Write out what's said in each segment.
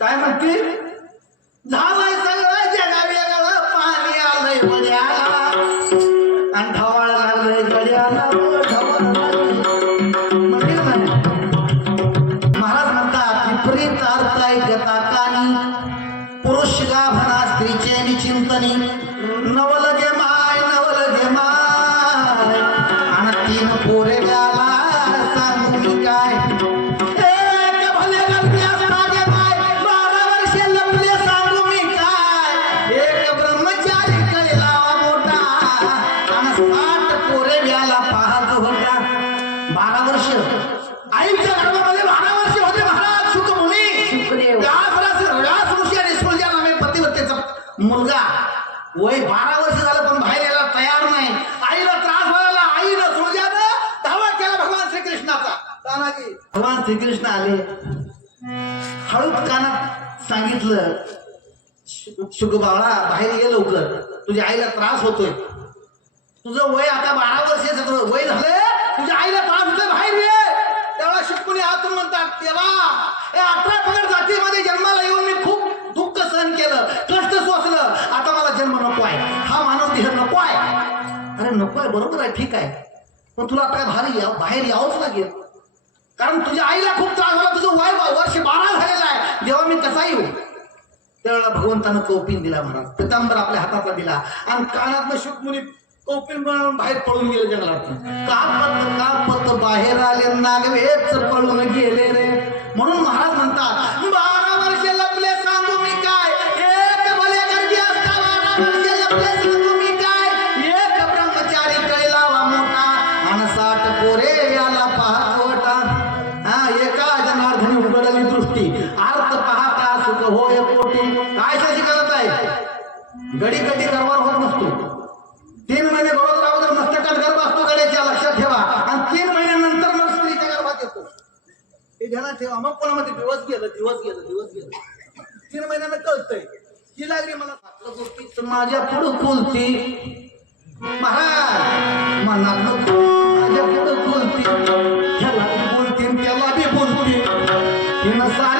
काय म्हणते? झालंय सगळं जगा वेगळं पाणी आलंय मड्याला आणि ढवाळ लागलंय गड्याला. ढवाळ लागलंय. म्हणजे महाराज म्हणतात विपरीत अर्थ ऐकता वय बारा वर्ष झालं पण बाहेर यायला तयार नाही. आईला त्रास व्हायला आईनं सुरजानं धावा केला भगवान श्रीकृष्णाचा. तानाजी भगवान श्रीकृष्ण आले. हळूच कानात सांगितलं शु- शुकबाळा बाहेर ये लवकर. तुझ्या आईला त्रास होतोय. तुझं वय आता बारा वर्ष तुझं वय झालं तुझ्या आईला त्रास होतोय बाहेर ये. त्यावेळेला शिककुणी आतून म्हणतात तेव्हा अरे बरोबर आहे ठीक आहे. पण तुला आता बाहेर या बाहेर यावंच लागेल. कारण तुझ्या आईला खूप त्रास झाला तुझं वय वर्ष बारा झालेलं आहे. जेव्हा मी कसा येऊ त्यावेळेला भगवंतानं कौपिन दिला महाराज पितांबर आपल्या हातातला दिला. आणि कानात शुकमुनी कौपिन म्हणून बाहेर पळून गेले जंगलात कापत कापत बाहेर आले नागवेच पळून गेले रे. म्हणून महाराज म्हणतात सुख होय काय त्याची करत आहे? गडी कधी कारभार होत नसतो. तीन महिने गरोदर अगोदर मस्तकात गर्भ असतो गड्याच्या लक्षात ठेवा. आणि तीन महिन्यानंतर मग स्त्रीच्या गर्भात येतो. हे ध्यानात ठेवा. मग कोणामध्ये दिवस गेलं दिवस गेलं दिवस गेलं. तीन महिन्यानं कळतंय. ही लागली मला आपलं गोष्टी. माझ्या पुढं खोलती महाराज मनातलं माझ्या पुढं खोलती ह्याला बी त्याला बी बोलती तिनं साऱ्याला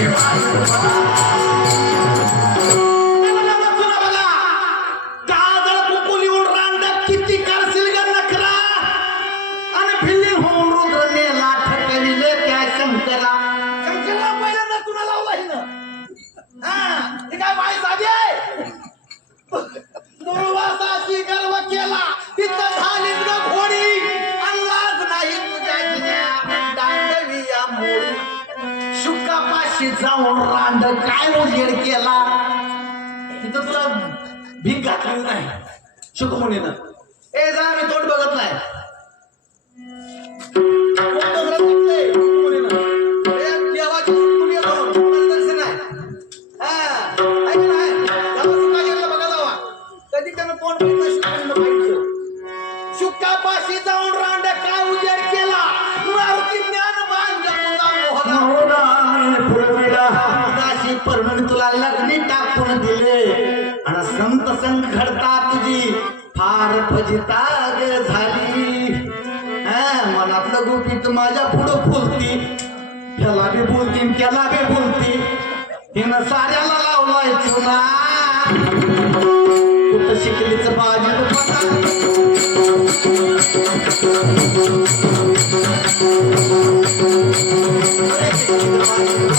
Yeah. जाऊन रांड काय उजेड केला? तिथं तुला भीक घातली नाही. शुकमुनीनं. ए जा मी तोंड बघत नाही. दाशी तुला लग्नी टाकून दिले. आणि संत संघडता तुझी फार फजिता झाली. मनातलं गोपीत माझ्या पुढं फुलती. त्याला बी बोलती त्याला बी बोलती. हिनं साऱ्याला लावलाय चुना. कुठं शिकलीच बाजी